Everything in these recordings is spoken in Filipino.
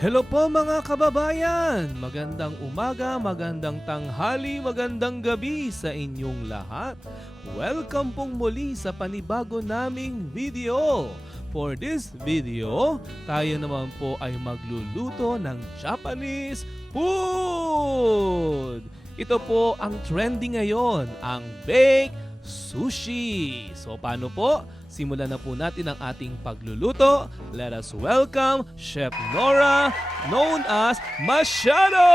Hello po mga kababayan! Magandang umaga, magandang tanghali, magandang gabi sa inyong lahat. Welcome pong muli sa panibago naming video. For this video, tayo naman po ay magluluto ng Japanese food. Ito po ang trending ngayon, ang baked sushi. So paano po? Simulan na po natin ang ating pagluluto. Let us welcome Chef Nora, known as Masyado!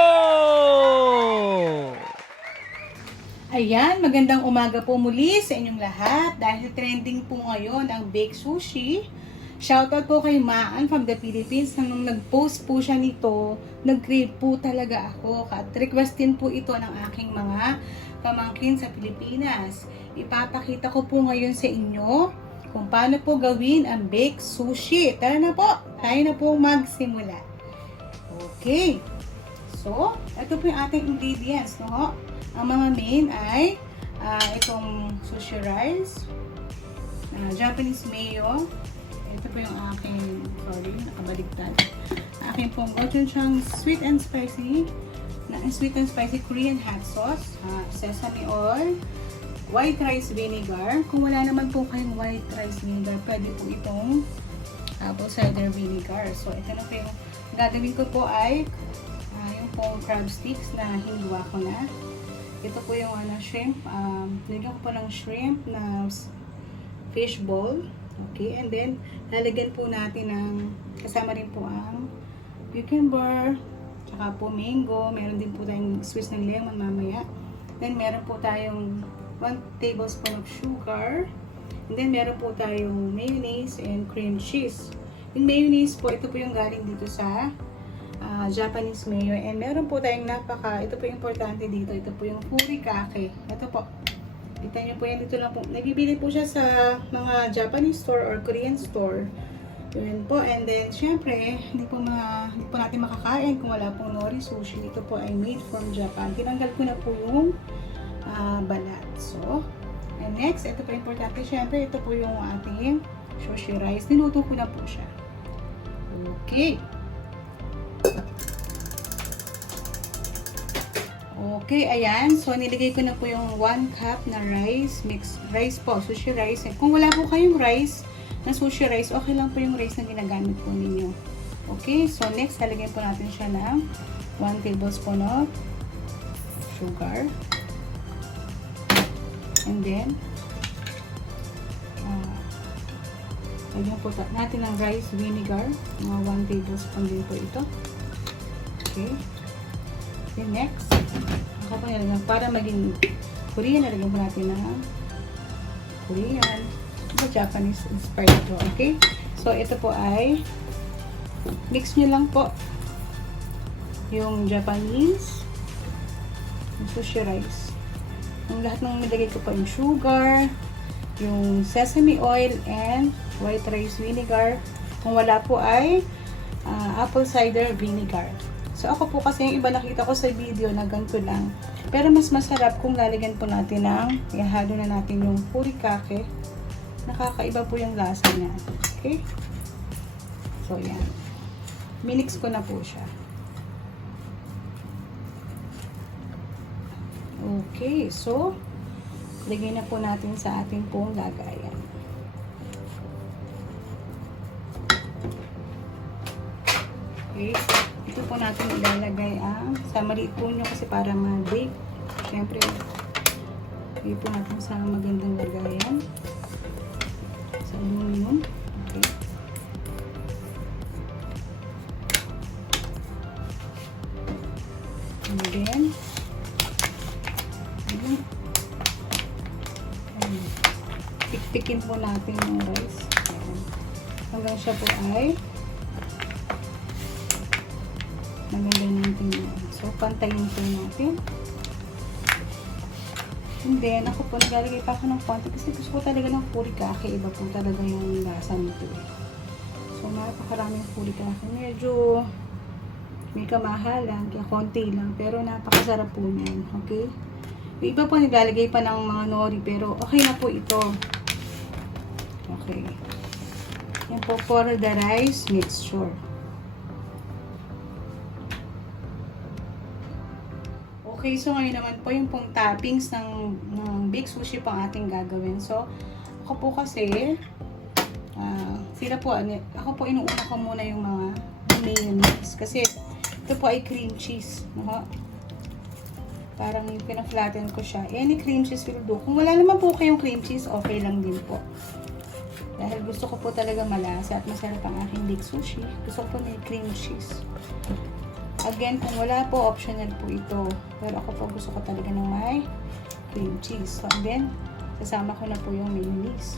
Ayan, magandang umaga po muli sa inyong lahat. Dahil trending po ngayon ang baked sushi. Shoutout po kay Maan from the Philippines. Nung nag-post po siya nito, nag-crave po talaga ako. At request din po ito ng aking mga pamangkin sa Pilipinas. Ipapakita ko po ngayon sa inyo kung paano po gawin ang baked sushi. Tara na po, tayo na po magsimula. Okay. So, ito po yung ating ingredients, no? Ang mga main ay itong sushi rice, Japanese mayo. Ito po yung aking, sorry, nakabaligtad. Aking pong gochujang sweet and spicy Korean hot sauce, sesame oil, white rice vinegar. Kung wala naman po kayong white rice vinegar, pwede po itong apple cider vinegar. So, ito na po yung gagawin ko po ay yung pong crab sticks na hinluwa ko na. Ito po yung shrimp. Nilagyan ko po ng shrimp na fish ball. Okay, and then lalagyan po natin ng kasama rin po ang cucumber, tsaka po mango. Meron din po tayong squeeze ng lemon mamaya. Then meron po tayong 1 tablespoon of sugar. And then meron po tayong mayonnaise and cream cheese. Yung mayonnaise po, ito po yung galing dito sa Japanese mayo. And meron po tayong ito po yung importante dito. Ito po yung furikake. Ito po. Kita nyo po yan, dito lang po. Nabibili po siya sa mga Japanese store or Korean store. Yun po. And then, syempre, hindi po natin makakain kung wala pong nori sushi. Ito po ay made from Japan. Tinanggal ko na po yung balat. So, and next, ito po importante. Syempre, ito po yung ating sushi rice. Niluto ko na po siya. Okay. Okay, ayan. So, nilagay ko na po yung 1 cup na rice. Mixed rice po, sushi rice. Kung wala po kayong rice na sushi rice, okay lang po yung rice na ginagamit po ninyo. Okay, so next, lalagyan po natin siya ng 1 tablespoon of sugar. And then, lagyan po natin ng rice vinegar. Mga 1 tablespoon din po ito. Okay. Then next, ako po nilagyan, para maging Korean, nilagyan po natin ng Korean o Japanese inspired po. Okay? So, ito po ay mix nyo lang po yung Japanese, yung sushi rice. Yung lahat ng nilagay ko po yung sugar, yung sesame oil, and white rice vinegar. Kung wala po ay apple cider vinegar. So, ako po kasi yung iba nakita ko sa video na ganito lang. Pero mas masarap kung lalagyan po natin ihalo na natin yung furikake. Nakakaiba po yung lasa niya. Okay? So, yan. Minix ko na po siya. Okay. So, lagay na po natin sa ating pong lagayan. Okay. Ito po natin ilalagay sa maliit po nyo kasi para ma-bake. Siyempre, lagay po natin sa magandang lagayan. Sa aluminum. Okay. And then, pikpikin po natin yung rice. Ayan. Hanggang siya po ay maganda natin yan. So, pantayin po natin. And then, ako po naglalagay pa ako ng konti kasi gusto ko talaga ng furikake. Iba po talaga yung lasa nito. So, napakaraming furikake. Medyo may kamahalan, kaya konti lang. Pero napakasarap po niyan. Okay? Yung iba po naglalagay pa ng mga nori, pero okay na po ito. Okay. Yan po for the rice mixture. Okay, so ngayon naman po yung pong toppings ng baked sushi po ang ating gagawin. So, ako po kasi, ako po inuuna ko muna yung mga mayonnaise. Kasi, ito po ay cream cheese. No? Parang yung pina-flatten ko siya. Any cream cheese will do. Kung wala naman po kayong cream cheese, okay lang din po. Dahil gusto ko po talaga malasa at masarap ang aking baked sushi. Gusto ko po may cream cheese. Again, kung wala po, optional po ito. Pero ako po gusto ko talaga ng may cream cheese. So, and then, kasama ko na po yung mayonnaise.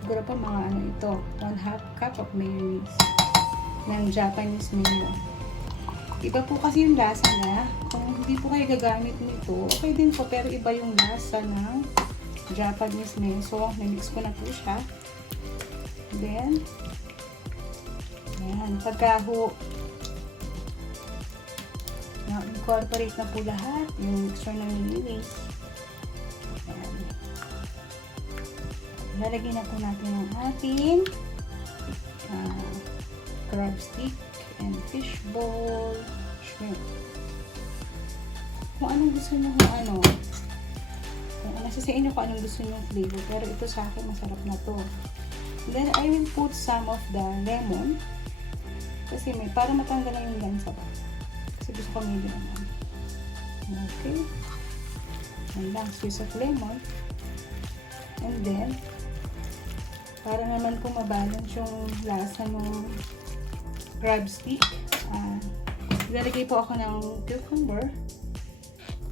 Siguro po mga ito, 1/2 cup of mayonnaise ng Japanese mayo. Iba po kasi yung lasa na. Kung hindi po kayo gagamit nito, okay din po. Pero iba yung lasa ng Japanese mayo. So, na-mix ko na po siya. Then, ayan, pagkaho, na-incorporate na po lahat yung mixture ng mayonnaise. Ayan. Lalagyan na po natin ang ating crab stick and fish ball shrimp. Kung anong gusto nyo, kung nasa sa inyo kung anong gusto nyo flavor, pero ito sa akin masarap na to. Then I will put some of the lemon kasi para matanggal lang yung lansa ba. Kasi gusto ko may lemon. Okay. And lang squeeze of lemon. And then para naman po mabalance yung lasa ng crab stick, ilalagay po ako ng cucumber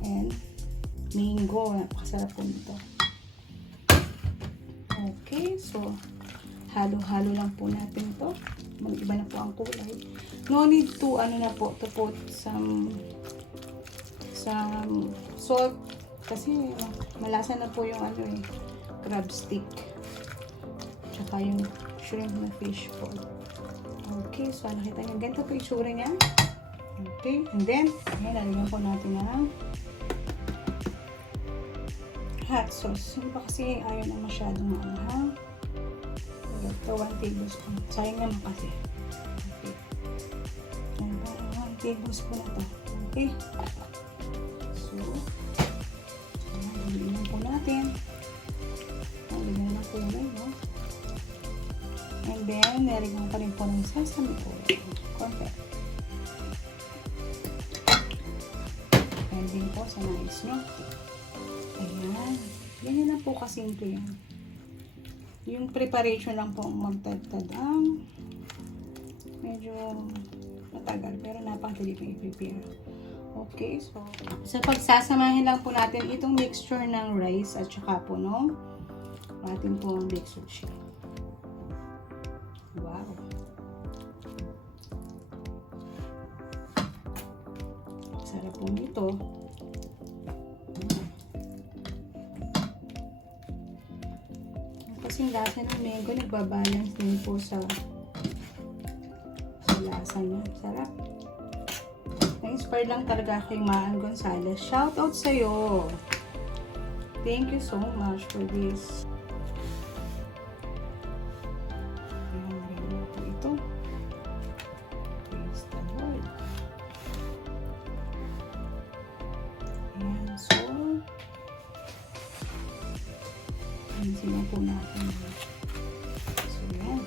and mango. Napakasarap po nito. Okay, so halo-halo lang po natin to. Mag-iba na po ang kulay. No need to, to put some salt kasi malasa na po yung crab stick. Tsaka yung shrimp na fish po. Okay, so nakita nyo, ganito po yung itsura niya. Okay, and then, lalagyan po natin ng hot sauce. Hindi pa kasi ayaw na masyadong maanghang. Ito, 1 tablespoon. Sayang naman kasi. Okay. Yan, parang 1 tablespoon na to. Okay. So, ayan, po natin. Lagyan ng kulay, no? And then, nilagyan pa rin po ng sesame oil. Konti. Depending po sa nais nyo. Ayan. Ganyan na po kasimple yan. Yung preparation lang po ang magtagtad ang medyo matagal pero napakadali ko i-prepare. Okay, so pagsasamahin lang po natin itong mixture ng rice at saka po no atin po ang baked sushi. Wow! Sarap po nito. Kasi yung lasa ng mango nagbabalance din po sa lasa niya. Sarap. Na-inspire lang talaga kay Maan Gonzalez. Shout out sa'yo! Thank you so much for this. Ayan, po ito. Praise the Lord. Ayan, so sino po natin. So, yan.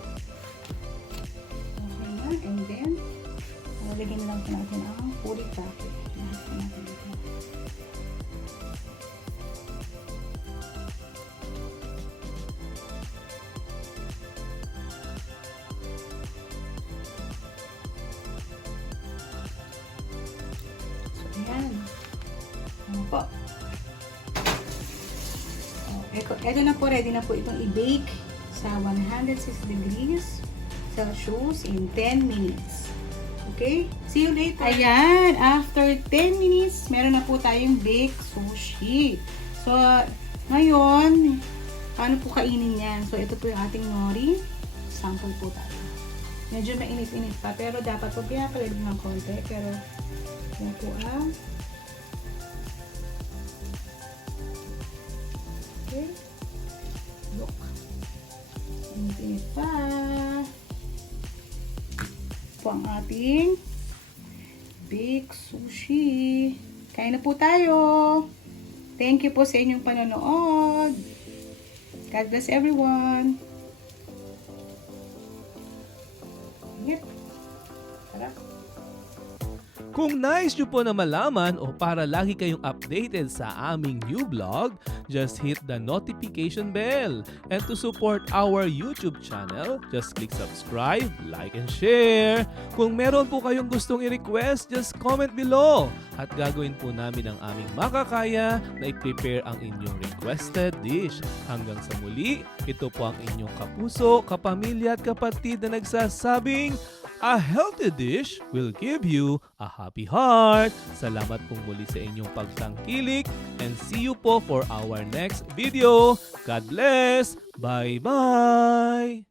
Okay na. And then, lagyan na lang po natin ang puri-take. Lahat po natin ito. So, yan. Ano po? Ito na po, ready na po itong i-bake sa 160 degrees Celsius in 10 minutes. Okay? See you later. Ayan, after 10 minutes, meron na po tayong baked sushi. So, ngayon, paano po kainin yan? So, ito po yung ating nori. Sample po tayo. Medyo mainit-init pa, pero dapat po pinapalagyan ng konti. Pero, yan po okay. Look. Init pa. Po ang ating baked sushi. Kain na po tayo. Thank you po sa inyong panonood. God bless everyone. Yep. Sarap. Kung nais nyo po na malaman o para lagi kayong updated sa aming new vlog, just hit the notification bell. And to support our YouTube channel, just click subscribe, like, and share. Kung meron po kayong gustong i-request, just comment below. At gagawin po namin ang aming makakaya na i-prepare ang inyong requested dish. Hanggang sa muli, ito po ang inyong kapuso, kapamilya at kapatid na nagsasabing, a healthy dish will give you a happy heart. Salamat pong muli sa inyong pagtangkilik and see you po for our next video. God bless. Bye-bye.